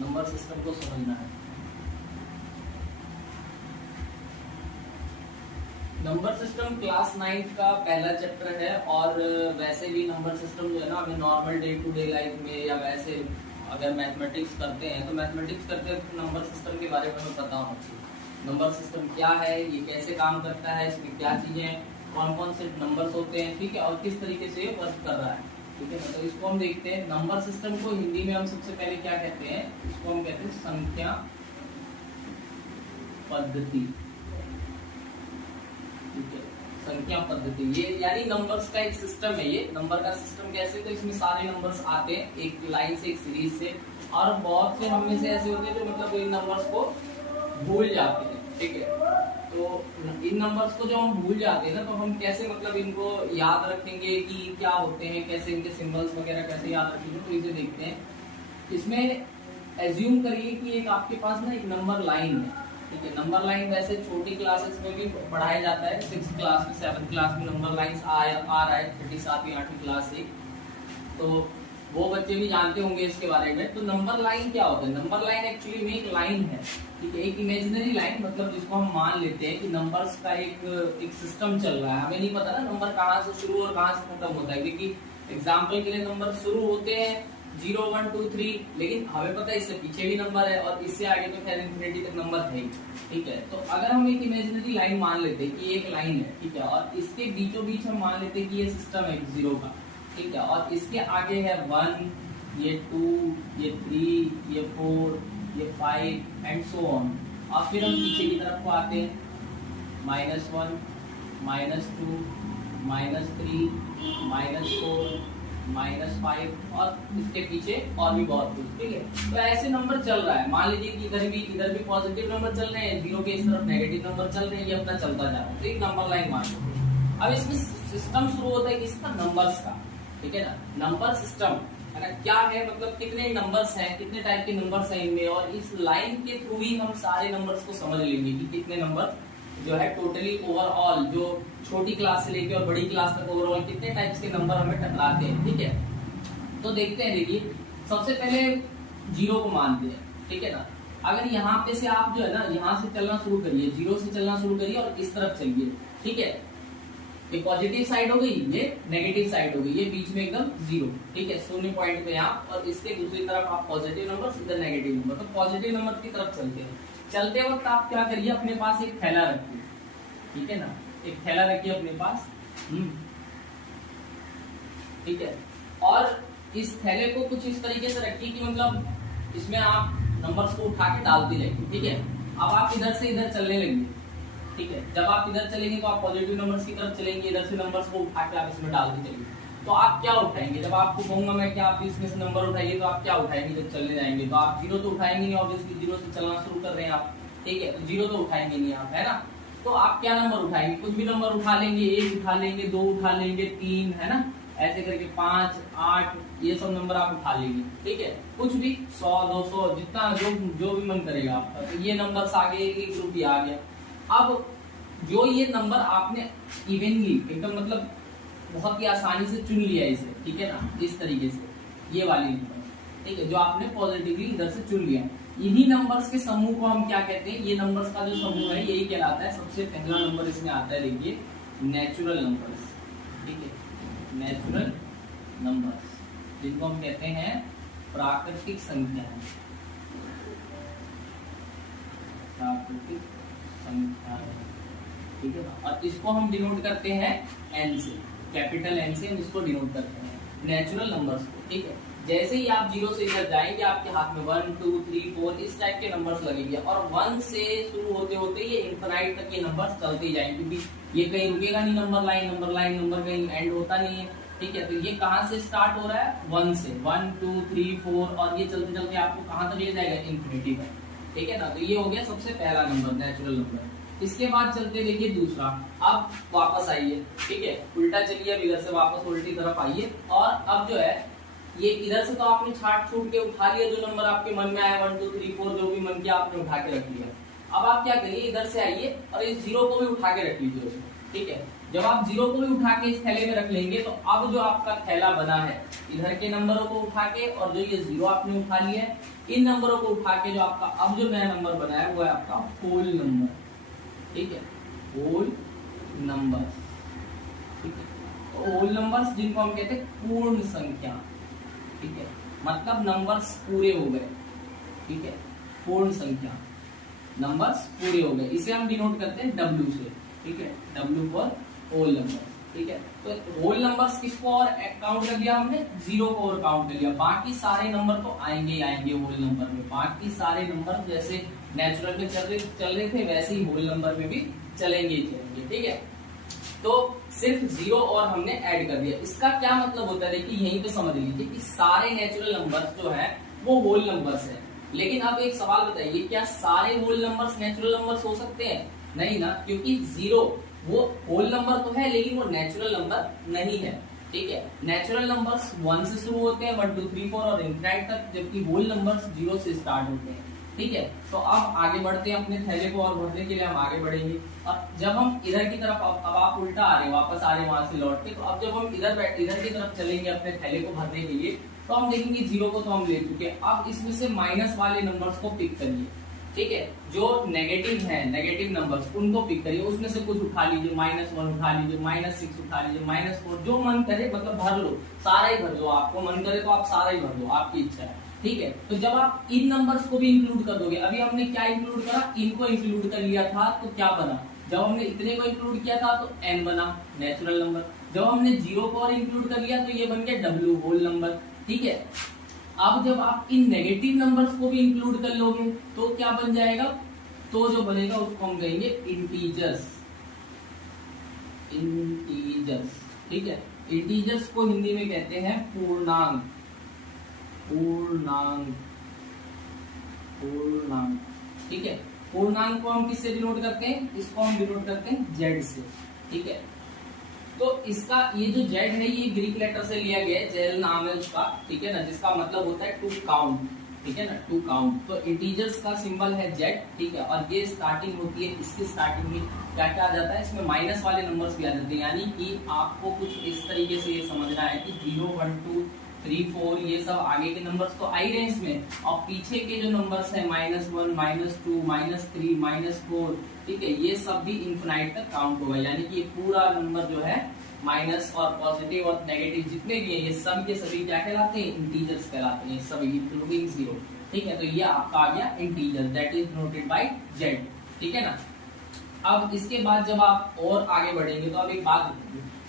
Number system को समझना है। नंबर सिस्टम क्लास 9 का पहला चैप्टर है और वैसे भी नंबर सिस्टम जो है ना हमें normal day to day life में या वैसे अगर मैथमेटिक्स करते हैं तो मैथमेटिक्स करते हैं तो नंबर सिस्टम के बारे में हमें पता होना चाहिए। नंबर सिस्टम क्या है, ये कैसे काम करता है, इसमें क्या चीजें, कौन कौन से नंबर्स होते हैं, ठीक है, और किस तरीके से ये वर्क कर रहा है, ठीक है। मतलब इसको हम देखते हैं। नंबर सिस्टम को हिंदी में हम सबसे पहले क्या कहते हैं, इसको हम कहते हैं संख्या पद्धति, ठीक है, संख्या पद्धति। ये यानी नंबर्स का एक सिस्टम है। ये नंबर का सिस्टम कैसे, तो इसमें सारे नंबर्स आते हैं एक लाइन से, एक सीरीज से, और बहुत से हम में से ऐसे होते हैं जो मतलब इन नंबर्स को भूल जाते हैं, ठीक है। तो इन नंबर्स को जब हम भूल जाते हैं ना तो हम कैसे मतलब इनको याद रखेंगे कि क्या होते हैं, कैसे इनके सिंबल्स वगैरह कैसे याद रखेंगे, तो इसे देखते हैं। इसमें एज्यूम करिए कि एक आपके पास ना एक नंबर लाइन है, ठीक है। नंबर लाइन वैसे छोटी क्लासेस में भी पढ़ाया जाता है, 6th क्लास में 7th क्लास में नंबर लाइंस आ रहा है, 6ठी 7वीं 8वीं क्लास से, तो वो बच्चे भी जानते होंगे इसके बारे में। तो नंबर लाइन क्या होता है, नंबर लाइन एक्चुअली में एक लाइन है, ठीक है, एक इमेजिनरी लाइन, मतलब जिसको हम मान लेते हैं कि नंबर्स का एक सिस्टम चल रहा है। हमें नहीं पता ना नंबर कहाँ से शुरू और कहाँ से खत्म होता है, क्योंकि एग्जाम्पल के लिए नंबर शुरू होते हैं 0 1 2 3, लेकिन हमें पता है इससे पीछे भी नंबर है और इससे आगे तो खैर इन्फिनिटी तक नंबर है, ठीक है। तो अगर हम एक इमेजिनरी लाइन मान लेते हैं कि एक लाइन है, ठीक है, और इसके बीचों बीच हम मान लेते हैं कि ये सिस्टम है 0 का, ठीक है, और इसके आगे है 1, ये 2, ये 3, ये 4, ये 5 एंड सो ऑन। और फिर हम पीछे की तरफ को आते हैं -1, -2, -3, -4, -5 और इसके पीछे और भी बहुत कुछ, ठीक है। तो ऐसे नंबर चल रहा है, मान लीजिए कि इधर भी पॉजिटिव नंबर चल रहे हैं, 0 के इस तरफ नेगेटिव नंबर चल रहे हैं, ये अपना चलता जा रहा है, तो एक नंबर लाइन मान लो। अब इसमें सिस्टम शुरू होता है किसका, नंबर्स का, ठीक है ना। नंबर सिस्टम है ना, क्या है मतलब कितने नंबर्स हैं, कितने टाइप के नंबर्स हैं इनमें, और इस लाइन के थ्रू ही हम सारे नंबर्स को समझ लेंगे कि कितने नंबर जो है टोटली ओवरऑल, जो छोटी क्लास से लेके और बड़ी क्लास तक ओवरऑल कितने टाइप्स के नंबर हमें टकराते हैं, ठीक है। तो देखते हैं, देखिए सबसे पहले 0 को मानते हैं, ठीक है ना। अगर यहाँ पे से आप जो है ना यहाँ से चलना शुरू करिए, 0 से चलना शुरू करिए और इस तरफ चलिए, ठीक है। ये पॉजिटिव साइड हो गई, ये नेगेटिव साइड हो गई, ये बीच में एकदम 0, ठीक है, 0 पॉइंट पे यहाँ, और इसके दूसरी तरफ आप पॉजिटिव नंबर, इधर नेगेटिव नंबर। तो पॉजिटिव नंबर की तरफ चलते हैं। चलते वक्त आप क्या करिए, अपने पास एक थैला रखिए, ठीक है ना, एक थैला रखिए अपने पास, ठीक है। और इस थैले को कुछ इस तरीके से रखिए कि मतलब इसमें आप नंबर्स को उठा के डालते जाइए, ठीक है। अब आप इधर से इधर चलने लगेंगे, ठीक है। जब आप इधर चलेंगे तो आप पॉजिटिव नंबर्स की तरफ चलेंगे, इधर से नंबर्स को उठा के आप इसमें डालते चलिए। तो आप क्या उठाएंगे, जब आपको कहूंगा मैं कि आप इसमें से नंबर उठाइए, तो आप क्या उठाएंगे, जब चलने जाएंगे तो आप 0 तो उठाएंगे नहीं, ऑब्वियसली 0 से चलना शुरू कर रहे हैं आप, ठीक है, तो 0 तो उठाएंगे नहीं आप, है ना। तो आप क्या नंबर उठाएंगे, कुछ भी नंबर उठा लेंगे, 1 उठा लेंगे, 2 उठा लेंगे, 3, है ना, ऐसे करके 5 8 ये सब नंबर आप उठा लेंगे, ठीक है। कुछ भी 100 200 जितना जो भी मन करेगा आपका। तो ये नंबर्स आ गए, एक ग्रुप ये आ गया। अब जो ये नंबर आपने इवनली एकदम मतलब बहुत ही आसानी से चुन लिया इसे, ठीक है ना, इस तरीके से ये वाली नंबर, ठीक है, जो आपने पॉजिटिवली इधर से चुन लिया, इन्हीं नंबर्स के समूह को हम क्या कहते हैं, ये नंबर्स का जो समूह है यही कहलाता है। सबसे पहला नंबर इसमें आता है, देखिए, नेचुरल नंबर्स, ठीक है, नेचुरल नंबर्स, जिनको हम कहते हैं प्राकृतिक संख्याएं, प्राकृतिक संख्याएं, ठीक है ना। और इसको हम डिनोट करते हैं n से, कैपिटल N से हम इसको डिनोट करते हैं नेचुरल नंबर्स को, ठीक है। जैसे ही आप 0 से इधर जाएंगे आपके हाथ में 1 2 3 4 इस टाइप के नंबर्स लगेंगे, और 1 से शुरू होते होते ये इंफिनाइट तक ये नंबर्स चलते ही जाएंगे, क्योंकि ये कहीं रुकेगा नहीं, नंबर कहीं एंड होता नहीं है, ठीक है। तो ये कहाँ से स्टार्ट हो रहा है, 1 से, 1 2 3 4, और ये चलते चलते आपको कहाँ तक ले जाएगा, इन्फिनिटी तक, ठीक है ना। तो ये हो गया सबसे पहला नंबर, नेचुरल नंबर। इसके बाद चलते देखिए दूसरा, अब वापस आइए, ठीक है, उल्टा चलिए, अब इधर से वापस उल्टी तरफ आइए, और अब जो है ये इधर से तो आपने छाट छूट के उठा लिया, जो नंबर आपके मन में आया 1 2 3 4 जो भी मन किया आपने उठा के रख लिया। अब आप क्या करिए, इधर से आइए और इस 0 को भी उठा के रख लीजिए उसमें, ठीक है। जब आप 0 को भी उठा के इस थैले में रख लेंगे तो अब जो आपका थैला बना है, इधर के नंबरों को उठा के और जो ये 0 आपने उठा लिया है, इन नंबरों को उठा के जो आपका अब जो नया नंबर बना है वो है आपका होल नंबर। ठीक है, होल नंबर। ठीक है, तो होल नंबर्स जिनको हम कहते हैं पूर्ण संख्या। ठीक है, मतलब नंबर्स पूरे हो गए। ठीक है, पूर्ण संख्या, नंबर्स पूरे हो गए, इसे हम डिनोट करते हैं W से। ठीक है, W फॉर होल नंबर। ठीक है, तो होल नंबर्स किसको और काउंट कर लिया हमने, 0 को और काउंट कर लिया, बाकी सारे नंबर तो आएंगे ही आएंगे होल नंबर में। बाकी सारे नंबर जैसे नेचुरल में चल रहे थे वैसे ही होल नंबर में भी चलेंगे ही चलेंगे। ठीक है, तो सिर्फ 0 और हमने ऐड कर दिया। इसका क्या मतलब होता है, देखिए यहीं पे समझ लीजिए कि सारे नेचुरल नंबर्स जो है वो होल नंबर्स है। लेकिन अब एक सवाल बताइए, क्या सारे होल नंबर्स नेचुरल नंबर्स हो सकते हैं? नहीं ना, क्योंकि 0 वो होल नंबर तो है लेकिन वो नेचुरल नंबर नहीं है। ठीक है, नेचुरल नंबर्स 1 से शुरू होते हैं, 1 2 3 4 और इनफिनिट तक, जबकि होल नंबर्स 0 से स्टार्ट होते हैं। ठीक है, तो अब आगे बढ़ते हैं, अपने थैले को और भरने के लिए हम आगे बढ़ेंगे। अब जब हम इधर की तरफ, अब आप उल्टा आ रहे हैं, वापस आ रहे हैं वहां से लौट के, तो अब जब हम इधर की तरफ चलेंगे अपने थैले को भरने के लिए, तो हम देखेंगे 0 को तो हम ले चुके हैं। अब इसमें से माइनस वाले नंबर्स को पिक करिए। ठीक है, जो नेगेटिव है, नेगेटिव नंबर्स उनको पिक करिए, उसमें से कुछ उठा लीजिए, -1 उठा लीजिए, -6 उठा लीजिए, -4, जो मन करे मतलब भर लो, सारा ही भर लो, आपको मन करे तो आप सारा ही भर लो, आपकी इच्छा है। ठीक है, तो जब आप इन नंबर्स को भी इंक्लूड कर दोगे, अभी हमने क्या इंक्लूड करा, इनको इंक्लूड कर लिया था, तो क्या बना, जब हमने इतने को इंक्लूड किया था तो n बना नेचुरल नंबर, जब हमने 0 को और इंक्लूड कर लिया तो ये बन गया W होल नंबर। ठीक है, अब जब आप इन नेगेटिव नंबर्स को भी इंक्लूड कर लोगे तो क्या बन जाएगा, तो जो बनेगा उसको हम कहेंगे इंटीजर्स। इंटीजर्स। ठीक है, इंटीजर्स को हिंदी में कहते हैं पूर्णांक। पूर्णांक, पूर्णांक। ठीक है, पूर्णांक को हम किससे डिनोट करते हैं, इसको हम डिनोट करते हैं Z से। ठीक है, तो इसका ये जो Z है ये ग्रीक लेटर से लिया गया है, जेल नाम है उसका। ठीक है ना, जिसका मतलब होता है टू काउंट। ठीक है ना, टू काउंट। तो इंटीजर्स का सिंबल है Z। ठीक है, और ये स्टार्टिंग होती है, इसकी स्टार्टिंग में क्या क्या आ जाता है, इसमें माइनस वाले नंबर्स भी आ जाते हैं, यानी कि आपको कुछ इस तरीके से ये समझना है कि 0 1 2 3 4 ये सब आगे के नंबर्स तो आ ही रहे हैं इसमें, और पीछे के जो नंबर्स हैं -1 -2 -3 -4, ठीक है, ये सब भी इनफिनाइट तक काउंट होगा, यानी कि ये पूरा नंबर जो है माइनस और पॉजिटिव और नेगेटिव जितने भी हैं ये सब के सभी क्या कहलाते हैं, इंटीजर्स कहलाते हैं, सभी इंक्लूडिंग 0। ठीक है, तो ये आपका आ गया integer, that is denoted by Z। ठीक है ना, अब इसके बाद जब आप और आगे बढ़ेंगे तो अब एक बात,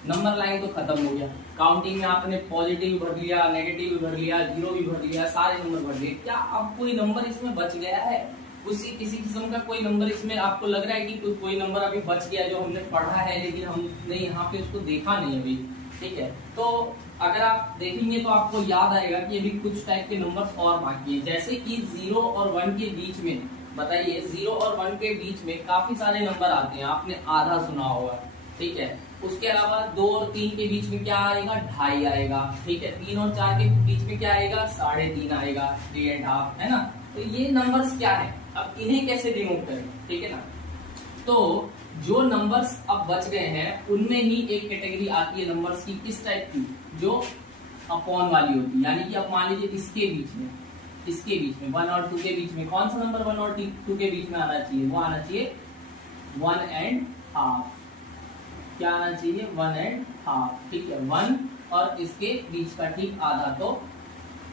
नंबर लाइन तो खत्म हो गया, काउंटिंग में आपने पॉजिटिव भर लिया, नेगेटिव भी भर लिया, 0 भी भर लिया, सारे नंबर भर लिए, क्या अब कोई नंबर इसमें बच गया है, किसी किस्म का कोई नंबर इसमें आपको लग रहा है कि कोई नंबर अभी बच गया जो हमने पढ़ा है लेकिन हमने यहाँ पे उसको देखा नहीं अभी। ठीक है, तो अगर आप देखेंगे तो आपको याद आएगा कि अभी कुछ टाइप के नंबर्स और बाकी है, जैसे कि 0 और 1 के बीच में, बताइए 0 और 1 के बीच में काफी सारे नंबर आते हैं, आपने आधा सुना होगा। ठीक है, उसके अलावा 2 और 3 के बीच में क्या आएगा, 2.5 आएगा। ठीक है, 3 और 4 के बीच में क्या आएगा, 3.5 आएगा, 3.5, है ना। तो ये नंबर्स क्या है, अब इन्हें कैसे डिनोट करें। ठीक है ना, तो जो नंबर्स अब बच गए हैं उनमें ही एक कैटेगरी आती है नंबर्स की, किस टाइप की, जो अपॉन वाली होती है, यानी कि अब मान लीजिए इसके बीच में 1 और 2 के बीच में कौन सा नंबर 1 और 2 के बीच में आना चाहिए, वो आना चाहिए 1.5। क्या आना चाहिए, 1.5। ठीक है, 1 और इसके बीच का ठीक आधा तो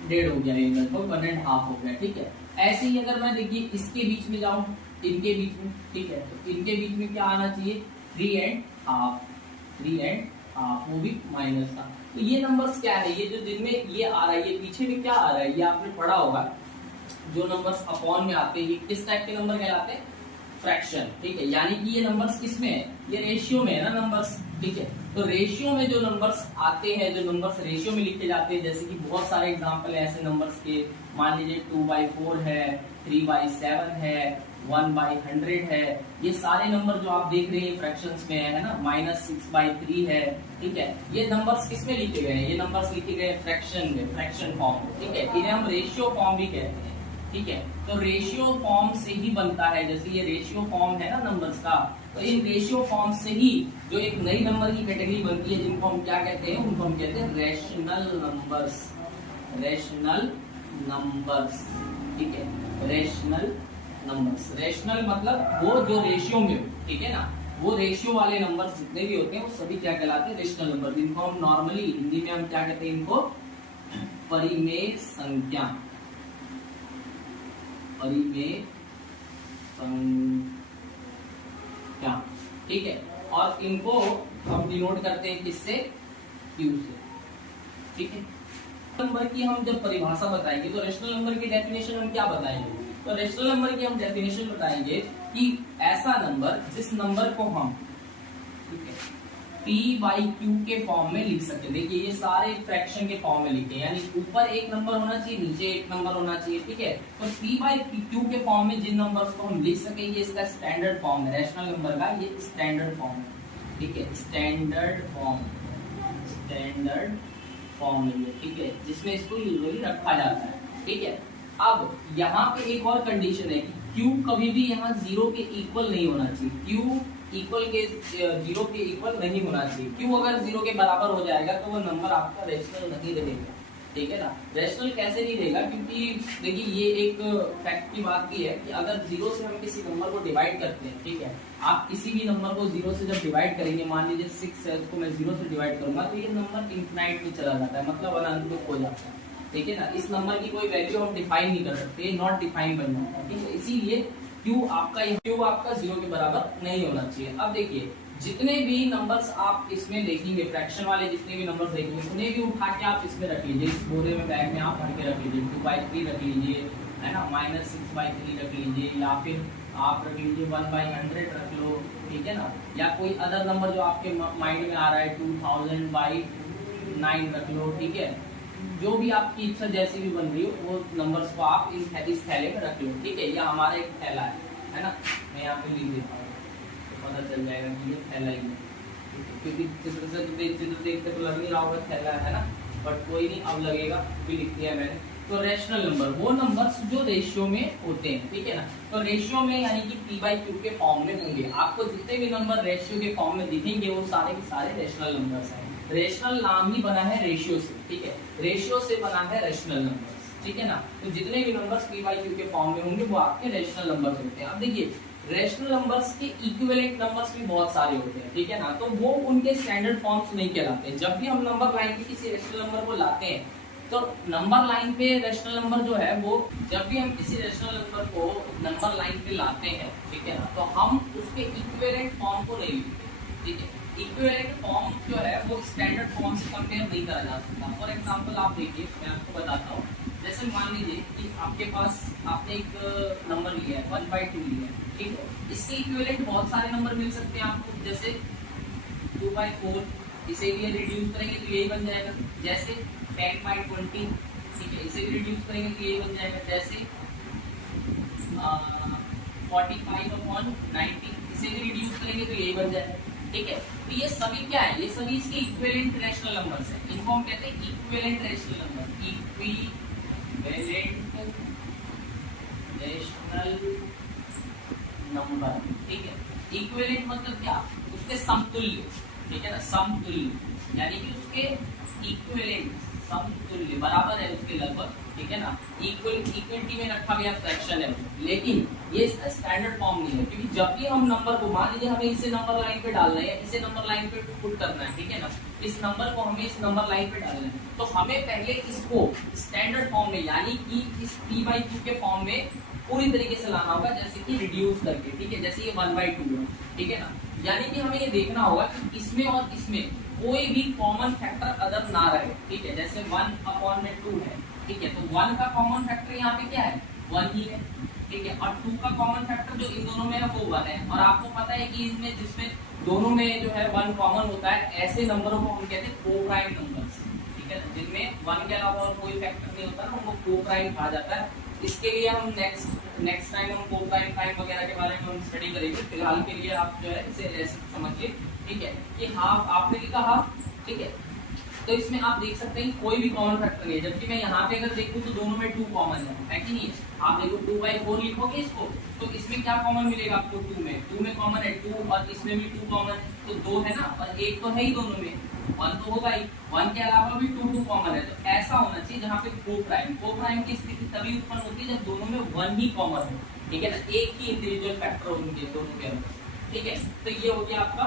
1.5 हो गया, ये लगभग 1.5 हो गया। ठीक है, ऐसे ही अगर मैं देखिए इसके बीच में जाऊं, इनके बीच में, ठीक है, तो इनके बीच में क्या आना चाहिए, 3.5, वो भी माइनस था। तो ये नंबर्स क्या है, ये जो जिनमें ये आ रहा है, ये पीछे में क्या आ रहा है, ये आपने पढ़ा होगा, जो नंबर्स अपॉन में आते हैं ये किस टाइप के नंबर कहलाते हैं, फ्रैक्शन। ठीक है, यानी कि ये नंबर्स किस में है, ये रेशियो में है ना नंबर्स। ठीक है, तो रेशियो में जो नंबर्स आते हैं, जो नंबर्स रेशियो में लिखे जाते हैं, जैसे कि बहुत सारे एग्जांपल है ऐसे नंबर्स के, मान लीजिए 2/4 है, 3/7 है, 1/100 है, ये सारे नंबर जो आप देख रहे हैं फ्रैक्शंस में है ना, -6/3 है। ठीक है, ये नंबर्स किस में लिखे गए हैं, ये नंबर्स लिखे गए फ्रैक्शन में, फ्रैक्शन फॉर्म में। ठीक है, इन्हें हम रेशियो फॉर्म भी कहते हैं। ठीक है। तो रेशियो फॉर्म से ही बनता है, जैसे ये रेशियो फॉर्म है ना नंबर्स का, तो इन रेशियो फॉर्म से ही जो एक नई नंबर की कैटेगरी बनती है, जिनको हम क्या कहते हैं, उनको हम कहते हैं रेशनल नंबर्स। रेशनल नंबर्स, ठीक है, रेशनल नंबर्स। रेशनल मतलब वो जो रेशियो में, ठीक है ना, वो रेशियो वाले नंबर्स जितने भी होते हैं वो सभी क्या कहलाते हैं, रेशनल नंबर, जिनको हम नॉर्मली हिंदी में हम क्या कहते हैं, इनको परिमेय संख्या, परिमेय संख्या, ठीक है। और इनको हम डिनोट करते हैं किससे, क्यू से, ठीक है। नंबर की हम जब परिभाषा बताएंगे तो रेशनल नंबर की डेफिनेशन हम क्या बताएंगे, तो रेशनल नंबर की हम डेफिनेशन बताएंगे कि ऐसा नंबर जिस नंबर को हम, ठीक है, p बाई क्यू के फॉर्म में लिख सकते हैं। देखिए ये सारे फ्रैक्शन के फॉर्म में लिखे हैं, यानी ऊपर एक नंबर होना चाहिए, नीचे एक नंबर होना चाहिए, ठीक है। तो p बाई क्यू के फॉर्म में जिन नंबर्स को हम लिख सकेंगे, इसका स्टैंडर्ड फॉर्म है रेशनल नंबर का, ये स्टैंडर्ड फॉर्म है, ठीक है, स्टैंडर्ड फॉर्म, स्टैंडर्ड फॉर्म है, ठीक है, जिसमें इसको यूजुअली रखा जाता है, ठीक है। अब यहाँ पे एक और कंडीशन है कि Q कभी भी यहाँ 0 के इक्वल नहीं होना चाहिए, Q इक्वल के 0 के इक्वल नहीं होना चाहिए। Q अगर 0 के बराबर हो जाएगा तो वो नंबर आपका रेशनल नहीं रहेगा, ठीक है ना। रेशनल कैसे नहीं रहेगा, क्योंकि देखिए ये एक फैक्ट की बात भी है कि अगर 0 से हम किसी नंबर को डिवाइड करते हैं, ठीक है, आप किसी भी नंबर को 0 से जब डिवाइड करेंगे, मान लीजिए 6 है, उसको मैं 0 से डिवाइड करूंगा तो ये नंबर इनफिनाइट में चला जाता है, मतलब अनंत में हो जाता है, ठीक है ना। इस नंबर की कोई वैल्यू हम डिफाइन नहीं कर सकते, नॉट डिफाइन बन जाता है, ठीक है। इसीलिए Q आपका 0 के बराबर नहीं होना चाहिए। अब देखिए जितने भी नंबर्स आप इसमें देखेंगे, फ्रैक्शन वाले जितने भी नंबर्स देखेंगे, उन्हें भी उठा के आप इसमें रख लीजिए, इस बोरे में बैग में आप भर के रख लीजिए, 2/3 रख लीजिए, है ना, -6/3 रख लीजिए, या फिर आप रख लीजिए 1/100 रख लो, ठीक है ना, या कोई अदर नंबर जो आपके माइंड में आ रहा है 2000/9 रख लो, ठीक है। जो भी आपकी इच्छा जैसी भी बन रही हो वो नंबर्स को आप इस थैले में रख लो, ठीक है। यह हमारा एक थैला है ना, मैं यहाँ पे लिख देता हूँ तो पता चल जाएगा कि ये थैला ही है, क्योंकि चित्र से चित्र देखते तो लग नहीं रहा होगा थैला है ना, बट कोई नहीं, अब लगेगा, भी लिख दिया मैंने। तो रेशनल नंबर वो नंबर्स जो रेशियो में होते हैं, ठीक है ना, तो रेशियो में यानी कि p/q के फॉर्म में होंगे। आपको जितने भी नंबर रेशियो के फॉर्म में दिखेंगे वो सारे के सारे रेशनल नंबर्स हैं। रेशनल नाम ही बना है रेशियो से, ठीक है, रेशियो से बना है रेशनल नंबर्स, ठीक है ना। तो जितने भी नंबर्स p/q के फॉर्म में होंगे वो आपके रेशनल नंबर्स होते हैं। अब देखिए रेशनल नंबर्स के इक्विवेलेंट नंबर्स भी बहुत सारे होते हैं, ठीक है ना, तो वो उनके स्टैंडर्ड फॉर्म्स नहीं कहलाते। जब भी हम नंबर लाइन पे किसी रेशनल नंबर को लाते हैं तो नंबर लाइन पे रेशनल नंबर जो है वो, जब भी हम किसी रेशनल नंबर को नंबर लाइन पे लाते हैं, ठीक है ना, तो हम उसके इक्विवेलेंट फॉर्म को नहीं लिखते, ठीक है। इक्विवेलेंट फॉर्म जो है वो स्टैंडर्ड फॉर्म से कंपेयर नहीं करा जा सकता। फॉर एग्जांपल आप देखिए, मैं आपको बताता हूँ, जैसे मान लीजिए कि आपके पास आपने एक नंबर लिया है 1/2 लिया है, ठीक है, इसके इक्विवेलेंट बहुत सारे नंबर मिल सकते हैं आपको, जैसे 2/4, इसे भी रिड्यूस करेंगे तो यही बन जाएगा, जैसे 10/20, ठीक है, इसे भी रिड्यूस करेंगे तो यही बन जाएगा, जैसे 45/90, इसे भी रिड्यूस करेंगे तो यही बन जाएगा, ठीक है। तो ये सभी क्या है, ये सभी इसके इक्विवेलेंट रेशनल नंबर्स हैं, इनको हम कहते हैं equivalent rational number, equivalent rational number, ठीक है। इक्विवेलेंट मतलब क्या, उसके समतुल्य, ठीक है ना, समतुल्य, यानी कि उसके इक्विवेलेंट, समतुल्य, बराबर है उसके लगभग, ठीक है ना, इक्वलिटी में रखा गया फ्रैक्शन है, लेकिन ये स्टैंडर्ड फॉर्म नहीं है, क्योंकि जब भी हम नंबर को, मान लीजिए हमें इसे नंबर लाइन पे डालना है, इसे नंबर लाइन पे पुट करना है, ठीक है ना, इस नंबर को हमें इस नंबर लाइन पे डालना है, तो हमें पहले इसको स्टैंडर्ड फॉर्म में, यानी कि इस p/q के फॉर्म में पूरी तरीके से लाना होगा, जैसे कि रिड्यूस करके, ठीक है, जैसे ये 1/2 है, ठीक है ना, यानी कि हमें ये देखना होगा कि इसमें और इसमें कोई भी कॉमन फैक्टर अदर ना रहे, ठीक है, जैसे 1/2 है, ठीक है, तो 1 का कॉमन फैक्टर यहाँ पे क्या है, 1 ही है, ठीक है, और 2 का कॉमन फैक्टर जो इन दोनों में है वो 1 है, और आपको पता है कि इसमें जिसमें दोनों में जो है 1 कॉमन होता है, ऐसे नंबरों को हम कहते हैं को-प्राइम नंबर्स, ठीक है, जिनमें 1 के अलावा और कोई फैक्टर नहीं होता ना, उनको को-प्राइम कहा जाता है। इसके लिए हम नेक्स्ट टाइम हम को-प्राइम प्राइम वगैरह के बारे में हम स्टडी करेंगे, फिलहाल के लिए आप जो है इसे ऐसे समझिए, ठीक है। ये हाफ आपने लिखा हाफ, ठीक है, तो इसमें आप देख सकते हैं कोई भी कॉमन फैक्टर नहीं है, जबकि मैं यहाँ पे अगर देखूँ तो दोनों में 2 कॉमन है कि नहीं। आप देखो 2/4 लिखोगे इसको तो इसमें क्या कॉमन मिलेगा आपको, 2 में कॉमन है 2 और इसमें भी 2 कॉमन है, तो 2 है ना, और 1 तो है ही दोनों में, 1 तो होगा ही, 1 के अलावा भी 2 कॉमन है। तो ऐसा होना चाहिए जहाँ पे को-प्राइम की स्थिति तभी उत्पन्न होती है जब दोनों में 1 ही कॉमन हो, ठीक है ना, एक ही इंडिविजुअल फैक्टर होंगे दोनों के अंदर, ठीक है। तो ये हो गया आपका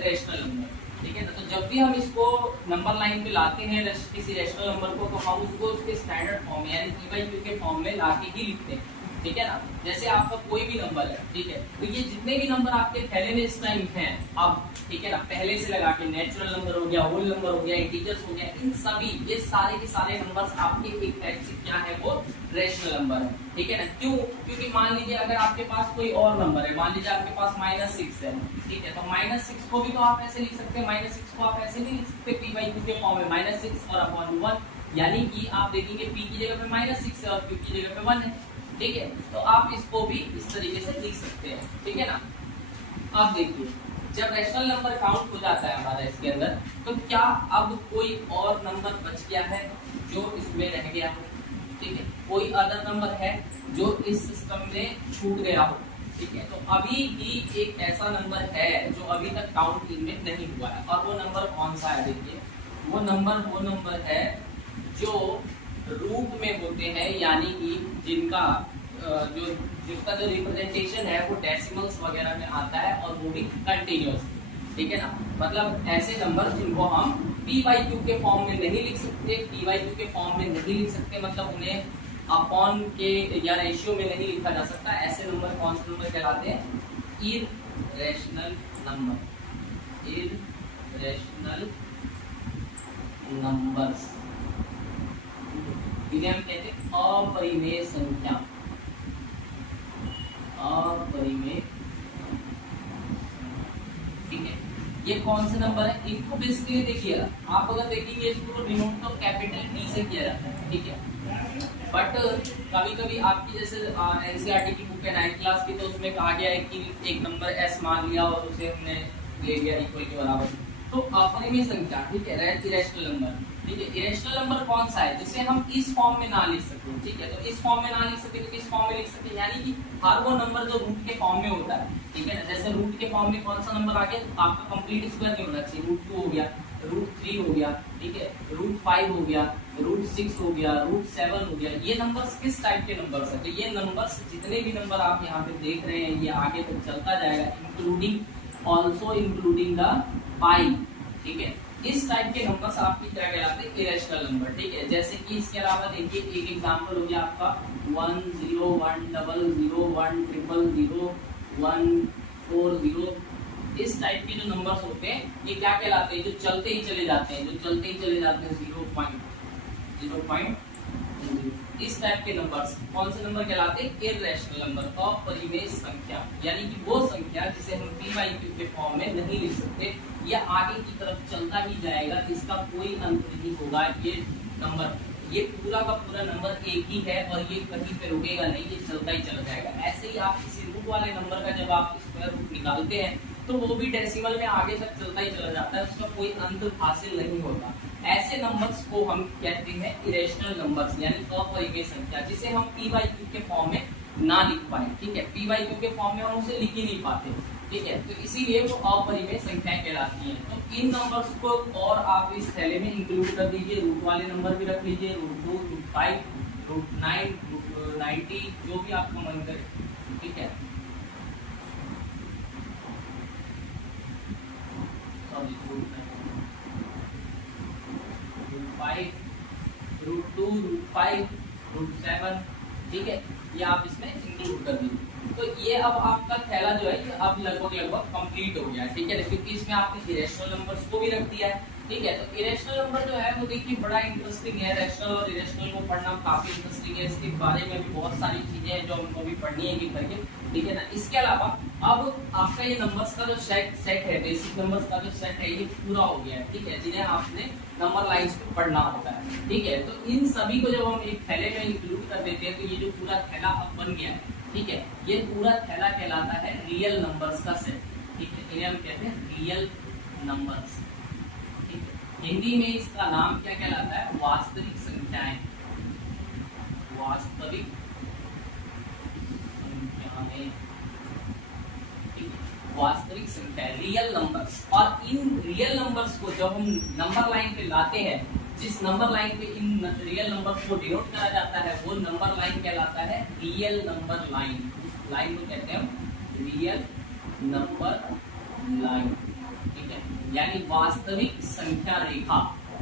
रेशनल नंबर, ठीक है ना। तो जब भी हम इसको नंबर लाइन पे लाते हैं किसी रेशनल नंबर को, तो हम उसको उसके स्टैंडर्ड फॉर्म में यानी p/q के फॉर्म में लाके ही लिखते हैं, ठीक है ना। जैसे आपका कोई भी नंबर है, ठीक है, तो ये जितने भी नंबर आपके थैले में इस टाइम हैं अब, ठीक है ना, पहले से लगा के नेचुरल नंबर हो गया, होल नंबर हो गया, इंटीजर्स हो गया, इन सभी ये सारे के सारे नंबर्स आपके एक टाइप से क्या है, वो रेशनल नंबर है, ठीक है ना। क्यों? क्योंकि मान लीजिए अगर आपके पास कोई और नंबर है, मान लीजिए आपके पास -6 है, ठीक है, तो -6 को भी तो आप ऐसे लिख सकते हैं, -6 को आप ऐसे नहीं लिख सकते p/q के फॉर्म में, -6 और अपॉन 1, यानी कि आप देखेंगे p की जगह पे -6 है और q की जगह पे 1 है, ठीक है। तो आप इसको भी इस तरीके से लिख सकते हैं, ठीक है ना। अब देखिए जब रेशनल नंबर काउंट हो जाता है हमारा इसके अंदर, तो क्या अब कोई और नंबर बच गया है जो इसमें रह गया हो, ठीक है, कोई अदर नंबर है जो इस सिस्टम में छूट गया हो, ठीक है। तो अभी भी एक ऐसा नंबर है जो अभी तक काउंट में नहीं हुआ है, और वो नंबर कौन सा है, देखिए वो नंबर है जो रूट में होते हैं, यानी कि जिसका जो रिप्रेजेंटेशन है वो डेसिमल्स वगैरह में आता है और वो भी कंटिन्यूअस, ठीक है ना। मतलब ऐसे नंबर जिनको हम p/q के फॉर्म में नहीं लिख सकते, p/q के फॉर्म में नहीं लिख सकते, मतलब उन्हें अपॉन के या रेशियो में नहीं लिखा जा सकता, ऐसे नंबर कौन से नंबर कहलाते हैं, इररेशनल नंबर्स, इन्हें हम कहते हैं अपरिमेय संख्या, ठीक है। ये कौन से नंबर है, इनको बेसिकली देखिए आप अगर देखेंगे इसको डिनोट तो कैपिटल P से किया जाता है, ठीक है। बट कभी आपकी जैसे एनसीईआरटी की बुक है 9th क्लास की, तो उसमें कहा गया है कि एक नंबर s मान लिया और उसे हमने ले लिया इक्वल के बराबर, तो अपरिमेय संख्या, ठीक है, इरेशनल नंबर, ठीक है। इरेशनल नंबर कौन सा है जिसे हम इस फॉर्म में ना लिख सकते, ठीक है, तो इस फॉर्म में ना लिख सकते तो किस फॉर्म में लिख सकते, यानी कि हर वो नंबर जो रूट के फॉर्म में होता है, ठीक है ना। जैसे रूट के फॉर्म में कौन सा नंबर आ गया, आपका कंप्लीट स्क्वायर नहीं होना चाहिए, √2 हो गया, √3 हो गया, ठीक है, √5 हो गया, √6 हो गया, √7 हो गया, ये नंबर्स किस टाइप के नंबर्स है, तो ये नंबर्स जितने भी नंबर आप यहाँ पे देख रहे हैं ये आगे तक चलता जाएगा, इंक्लूडिंग द पाई, ठीक है। इस टाइप के नंबर्स आपकी क्या कहलाते हैं, इरेशनल नंबर, ठीक है। जैसे कि इसके अलावा देखिए एक एग्जांपल हो गया आपका 1 0 1 0 0 1 0 0 1 4 0, इस टाइप के जो नंबर्स होते हैं ये क्या कहलाते हैं, जो चलते ही चले जाते हैं, 0.0, इस टाइप के नंबर्स कौन से नंबर कहलाते हैं, इररेशनल नंबर, अपरिमेय संख्या, यानी कि वो संख्या जिसे हम p/q के फॉर्म में नहीं लिख सकते, या आगे की तरफ चलता ही जाएगा, इसका कोई अंत नहीं होगा, ये नंबर, ये पूरा का पूरा नंबर एक ही है और ये कहीं पे रुकेगा नहीं, ये चलता ही चला जाएगा। ऐसे ही आप किसी रूट वाले नंबर का जब आप स्क्वायर रूट निकालते हैं तो वो भी डेसिमल में आगे तक चलता ही चला जाता है, उसका कोई अंत हासिल नहीं होता। ऐसे नंबर्स को हम कहते हैं इरेशनल नंबर्स, यानी अपरिमेय संख्या, जिसे हम p/q के फॉर्म में ना लिख पाए, ठीक है, p/q के फॉर्म में हम उसे लिख ही नहीं पाते, ठीक है, तो इसीलिए वो अपरिमेय संख्याएं कहलाती हैं। तो इन नंबर्स को और आप इस थैले में इंक्लूड कर दीजिए, रूट वाले नंबर भी रख लीजिए, √2 √5 √9 √90 जो भी आपका मन करे, ठीक है। √2 √5 √7, ठीक है, ये आप इसमें इंक्लूड कर दीजिए। तो ये अब आपका थैला जो है ये अब लगभग कंप्लीट हो गया है, ठीक है, क्योंकि इसमें आपने इरेशनल नंबर्स को भी रख दिया है, ठीक है। तो इरेशनल नंबर जो है वो देखिए बड़ा इंटरेस्टिंग है, रैशनल और इरेशनल को पढ़ना काफी इंटरेस्टिंग है, इसके बारे में भी बहुत सारी चीजें हैं जो हमको भी पढ़नी है करके, ठीक है ना। इसके अलावा अब आपका ये नंबर्स का जो सेट है, बेसिक नंबर्स का जो सेट है ये पूरा हो गया है, ठीक है, जिन्हें आपने नंबर लाइंस पे पढ़ना होता है, ठीक है। तो इन सभी को जब हम एक थैले में इंक्लूड कर देते हैं तो ये जो पूरा थैला अब बन गया है, ठीक है, ये पूरा थैला कहलाता है रियल नंबर्स का सेट, ठीक है, इन्हें हम कहते हैं रियल नंबर्स, ठीक है। हिंदी में इसका नाम क्या कहलाता है? वास्तविक संख्याएं। वास्तविक संख्याएं, वास्तविक संख्या, रियल नंबर्स। और इन रियल नंबर्स को जब हम नंबर लाइन पे लाते हैं, जिस नंबर लाइन पे इन रियल नंबर्स को डिनोट करा जाता है वो नंबर लाइन कहलाता है रियल नंबर लाइन। उस लाइन को कहते हैं रियल नंबर लाइन, ठीक है, यानी वास्तविक संख्या रेखा।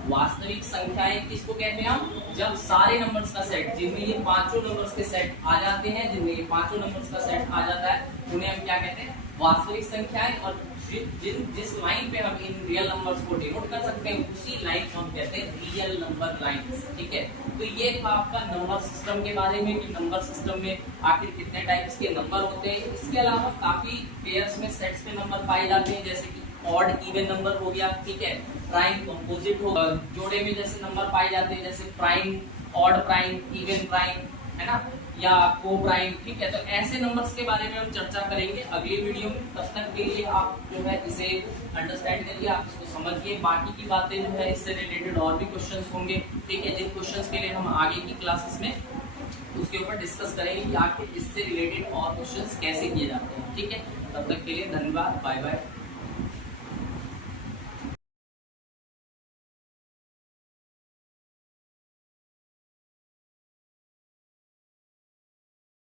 वास्तविक संख्याएं किसको कहते हैं हम? जब सारे नंबर्स का सेट, जिनमें ये पांचों नंबर्स के सेट आ जाते हैं, जिनमें ये पांचों नंबर्स का सेट आ जाता है, उन्हें हम क्या कहते हैं? वास्तविक संख्याएं। और जिस लाइन पे हम इन रियल नंबर्स को डिनोट कर सकते हैं उसी लाइन को हम कहते हैं रियल नंबर लाइन, ठीक है। तो ये था आपका नंबर सिस्टम के बारे में कि नंबर सिस्टम में आखिर कितने टाइप्स के नंबर होते हैं। इसके अलावा काफी पेयर्स में सेट्स में नंबर पाए जाते हैं, जैसे कि ऑड इवन नंबर हो गया, ठीक है, प्राइम कंपोजिट हो, जोड़े में जैसे नंबर पाए जाते हैं जैसे prime, odd prime, even prime, है ना, या को प्राइम, ठीक है। तो ऐसे नंबर्स के बारे में हम चर्चा करेंगे अगली वीडियो में। तब तक के लिए आप जो है इसे अंडरस्टैंड करिए, आप इसको समझिए। बाकी की बातें जो है इससे रिलेटेड और भी क्वेश्चंस होंगे, ठीक है, जिन क्वेश्चंस के लिए हम आगे की क्लासेस में उसके ऊपर डिस्कस करेंगे कि आखिर इससे रिलेटेड और क्वेश्चंस कैसे किए जाते हैं, ठीक है। तब तक के लिए धन्यवाद, बाय बाय।